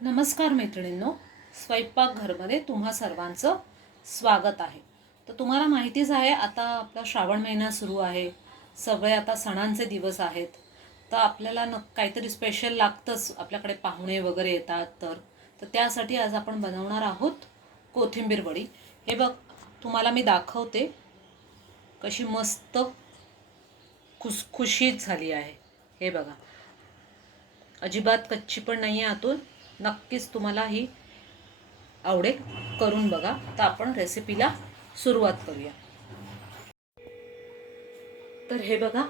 नमस्कार मैत्रिणींनो, स्वयंपाकघरमध्ये तुम्हा सर्वांचं स्वागत आहे. तर तुम्हाला माहितीच आहे, आता आपला श्रावण महिना सुरू आहे. सगळे आता सणांचे दिवस आहेत. तर आपल्याला काहीतरी स्पेशल लागतंच. आपल्याकडे पाहुणे वगैरे येतात तर त्यासाठी आज आपण बनवणार आहोत कोथिंबीर वडी. हे बघ, तुम्हाला मी दाखवते कशी मस्त खुसखुशीत झाली आहे. हे बघा, अजिबात कच्ची पण नाही आहे आतून. नक्कीच तुम्हाला ही आवडेल, करून बघा. तर आपण रेसिपीला सुरुवात करूया. तर हे बघा,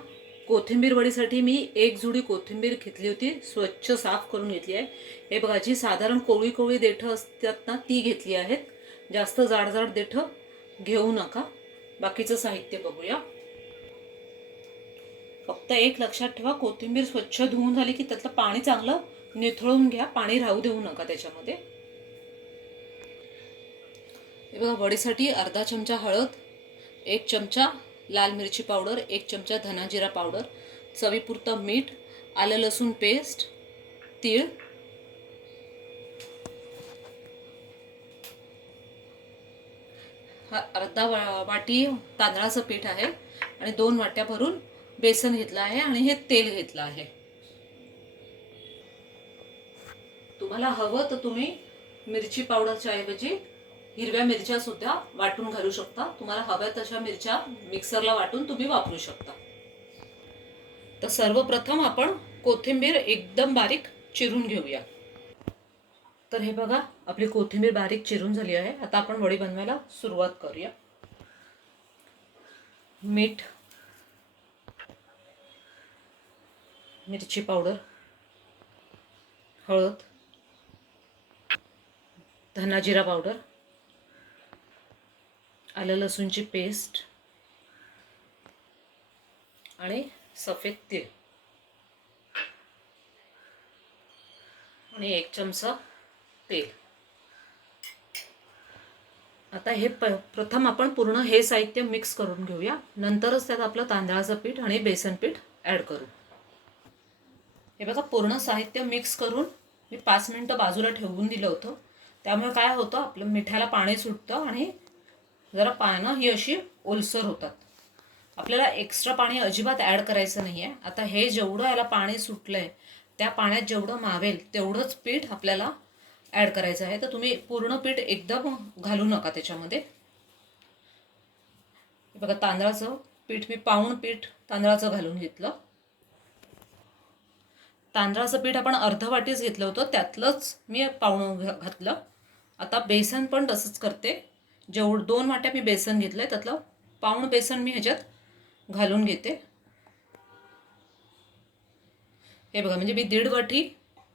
कोथिंबीर वडीसाठी मी एक जुडी कोथिंबीर घेतली होती, स्वच्छ साफ करून घेतली आहे. हे बघा, जी साधारण कोवळी कोवळी देठं असतात ना, ती घेतली आहेत. जास्त जाड जाड देठं घेऊ नका. बाकीचं साहित्य बघूया. फक्त एक लक्षात ठेवा, कोथिंबीर स्वच्छ धुवून झाली की त्यातलं पाणी चांगलं निथळून घ्या. पाणी राहू देऊ नका त्याच्यामध्ये. हे बघा, वडीसाठी अर्धा चमचा हळद, 1 चमचा लाल मिरची पावडर, 1 चमचा धना जिरा पावडर, चवीपुरतं मीठ, आलं लसूण पेस्ट, तीळ, अर्धा वाटी तांदळाचं पीठ आहे आणि 2 वाट्या भरून बेसन घेतलं आहे आणि हे तेल घेतलं आहे. तुम्हाला हवं तर तुम्ही मिरची पावडरच्या ऐवजी हिरव्या मिरच्या सुद्धा वाटून घालू शकता. तुम्हाला हव्या तशा मिरच्या मिक्सरला वाटून तुम्ही वापरू शकता. तर सर्वप्रथम आपण कोथिंबीर एकदम बारीक चिरून घेऊया. तर हे बघा, आपली कोथिंबीर बारीक चिरून झाली आहे. आता आपण वडी बनवायला सुरुवात करूया. मीठ, मिरची पावडर, हळद, धना जिरा पावडर, आलं लसूणची पेस्ट आणि सफेद तीळ आणि 1 चमचा तेल. आता हे प्रथम आपण पूर्ण हे साहित्य मिक्स करून घेऊया. नंतरच त्यात आपलं तांदळाचं पीठ आणि बेसन पीठ ॲड करू. हे बघा, पूर्ण साहित्य मिक्स करून मी 5 मिनिटं बाजूला ठेवून दिलं होतं. त्यामुळे काय होतं, आपलं मिठाला पाणी सुटतं आणि जरा पानं ही अशी ओलसर होतात. आपल्याला एक्स्ट्रा पाणी अजिबात ॲड करायचं नाही आहे. आता हे जेवढं याला पाणी सुटलं आहे, त्या पाण्यात जेवढं मावेल तेवढंच पीठ आपल्याला ॲड करायचं आहे. तर तुम्ही पूर्ण पीठ एकदम घालू नका त्याच्यामध्ये. बघा, तांदळाचं पीठ मी पाऊण पीठ तांदळाचं घालून घेतलं. तांदळाचं पीठ आपण अर्ध वाटीच घेतलं होतं, त्यातलंच मी पाऊण घातलं. आता बेसन पण तसंच करते. 2 वाट्या मी बेसन घेतलं आहे, त्यातलं पाऊण बेसन मी ह्याच्यात घालून घेते. हे बघा, म्हणजे मी 1.5 वाटी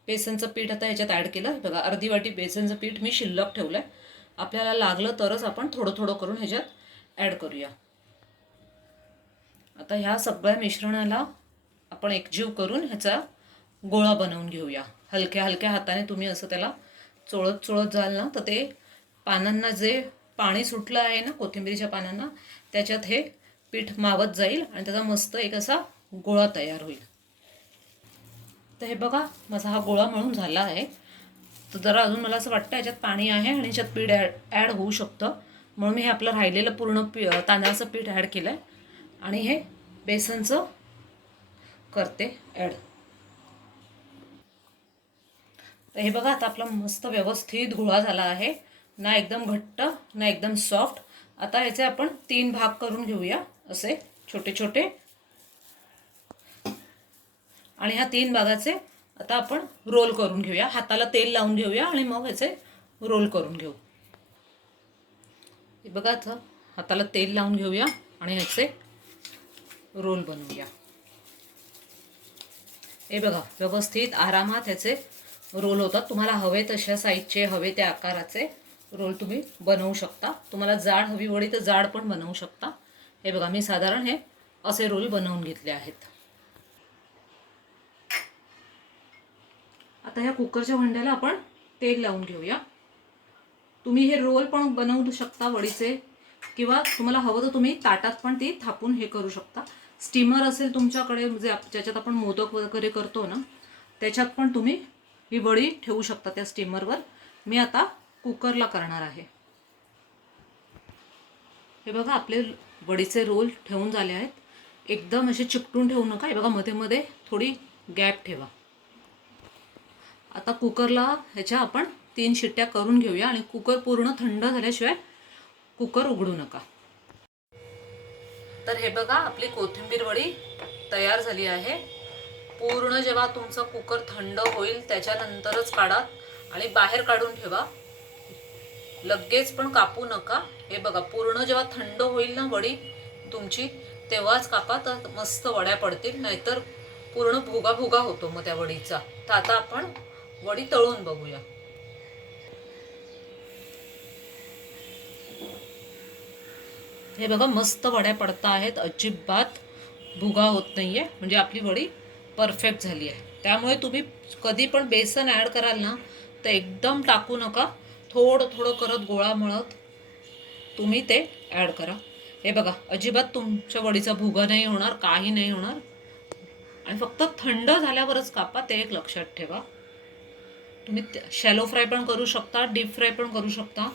बेसनचं पीठ आता ह्याच्यात ॲड केलं. हे बघा, अर्धी वाटी बेसनचं पीठ मी शिल्लक ठेवलं आहे. आपल्याला लागलं तरच आपण थोडं थोडं करून ह्याच्यात ॲड करूया. आता ह्या सगळ्या मिश्रणाला आपण एकजीव करून ह्याचा गोळा बनवून घेऊया. हलक्या हलक्या हाताने तुम्ही असं त्याला चोळत चोळत जाल ना, तर ते पानांना जे पाणी सुटलं आहे ना कोथिंबीरीच्या पानांना, त्याच्यात हे पीठ मावत जाईल आणि त्याचा मस्त एक असा गोळा तयार होईल. तर हे बघा, माझा हा गोळा मळून झाला आहे. तर जरा अजून मला असं वाटतं याच्यात पाणी आहे आणि याच्यात पीठ ॲड होऊ शकतं. म्हणून मी हे आपलं राहिलेलं पूर्ण तांदळाचं पीठ ॲड केलं आहे आणि हे बेसनचं करते ॲड. तर हे बघा, आता आपला मस्त व्यवस्थित गोळा झाला आहे. ना एकदम घट्ट ना एकदम सॉफ्ट. आता याचे आपण 3 भाग करून घेऊया, असे छोटे छोटे. आणि ह्या 3 भागाचे आता आपण रोल करून घेऊया. हाताला तेल लावून घेऊया आणि मग ह्याचे रोल करून घेऊ. हे बघा, आता हाताला तेल लावून घेऊया आणि ह्याचे रोल बनवूया. हे बघा, व्यवस्थित आरामात ह्याचे रोल होतात. तुम्हाला हवे तशा साईजचे, हवे त्या आकाराचे रोल तुम्ही बनवू शकता. तुम्हाला जाड हवी वडी तर जाड पण बनवू शकता. हे बघा, मी साधारण हे असे रोल बनवून घेतले आहेत. आता ह्या कुकरच्या भांड्याला आपण तेल लावून घेऊया. तुम्ही हे रोल पण बनवू शकता वडीचे, किंवा तुम्हाला हवं तर तुम्ही ताटात पण ती थापून हे करू शकता. स्टीमर असेल तुमच्याकडे, ज्याच्यात आपण मोदक वगैरे करतो ना, त्याच्यात पण तुम्ही ही वडी ठेवू शकता त्या स्टीमरवर. मी आता कुकरला करणार आहे. हे बघा आपले वडीचे रोल ठेवून झाले आहेत. एकदम असे चिकटून ठेवू नका. हे बघा मध्ये मध्ये थोडी गॅप ठेवा. आता कुकरला ह्याच्या आपण 3 शिट्ट्या करून घेऊया आणि कुकर पूर्ण थंड झाल्याशिवाय कुकर उघडू नका. तर हे बघा आपली कोथिंबीर वडी तयार झाली आहे. पूर्ण जेव्हा तुमचा कुकर थंड होईल त्याच्यानंतरच काढा आणि बाहेर काढून ठेवा. लगेच पण कापू नका. हे बघा पूर्ण जेव्हा थंड होईल ना वडी तुमची तेव्हाच कापा, तर मस्त वड्या पडतील. नाहीतर पूर्ण भुगा भुगा होतो मग त्या वडीचा. तर आता आपण वडी तळून बघूया. हे बघा मस्त वड्या पडता आहेत. अजिबात भुगा होत नाहीये. म्हणजे आपली वडी परफेक्ट झाली आहे. त्यामुळे तुम्ही कधी पण बेसन ॲड कराल ना तर एकदम टाकू नका. थोडं थोडं करत गोळा मळत तुम्ही ते ॲड करा. हे बघा अजिबात तुमच्या वडीचा भुगा नाही होणार, काही नाही होणार. आणि फक्त थंड झाल्यावरच कापा, ते एक लक्षात ठेवा. तुम्ही शॅलो फ्राय पण करू शकता, डीप फ्राय पण करू शकता.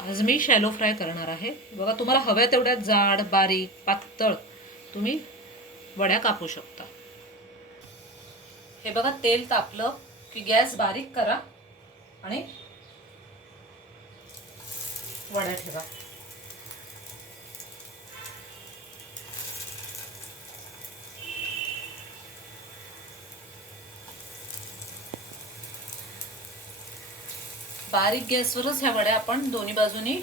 आज मी शॅलो फ्राय करणार आहे. बघा तुम्हाला हव्या तेवढ्या जाड, बारीक, पातळ तुम्ही वड्या कापू शकता. हे बघा तेल तापलं की गॅस बारीक करा आणि वड्या ठेवा. बारीक गॅसवरच ह्या वड्या आपण दोन्ही बाजूनी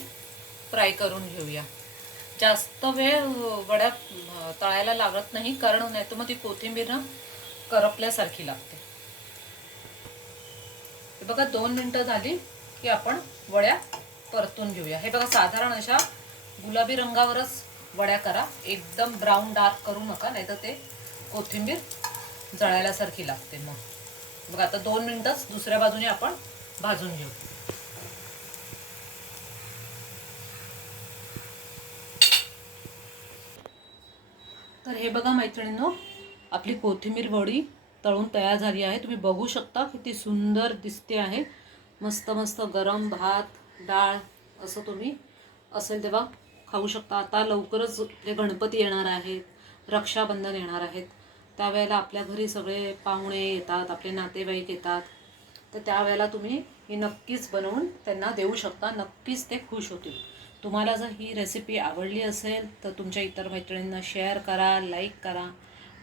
फ्राय करून घेऊया. जास्त वेळ वड्या तळायला लागत नाही, कारण नाही तर मग ती कोथिंबीर ना करपल्यासारखी लागते. हे बघा 2 मिनिटं झाली की आपण वड्या परतून घेऊया. हे बघा साधारण अशा गुलाबी रंगावरच वड्या करा. एकदम ब्राऊन डार्क करू नका, नाहीतर ते कोथिंबीर जळायल्यासारखी लागते. मग बघा आता 2 मिनिटच दुसऱ्या बाजूने आपण भाजून घेऊ. तर हे बघा मैत्रिणींनो, आपली कोथिंबीर वडी तळून तयार झाली आहे. तुम्ही बघू शकता किती सुंदर दिसते आहे. मस्त मस्त गरम भात, डाळ असं तुम्ही असेल तेव्हा खाऊ शकता. आता लवकरच जे गणपती येणार आहेत, रक्षाबंधन येणार आहेत, त्यावेळेला आपल्या घरी सगळे पाहुणे येतात, आपले नातेवाईक येतात. तर त्यावेळेला तुम्ही ही नक्कीच बनवून त्यांना देऊ शकता. नक्कीच ते खुश होतील. तुम्हाला जर ही रेसिपी आवडली असेल तर तुमच्या इतर मैत्रिणींना शेअर करा, लाईक करा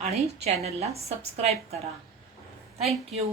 आणि चॅनलला सबस्क्राईब करा. थँक्यू.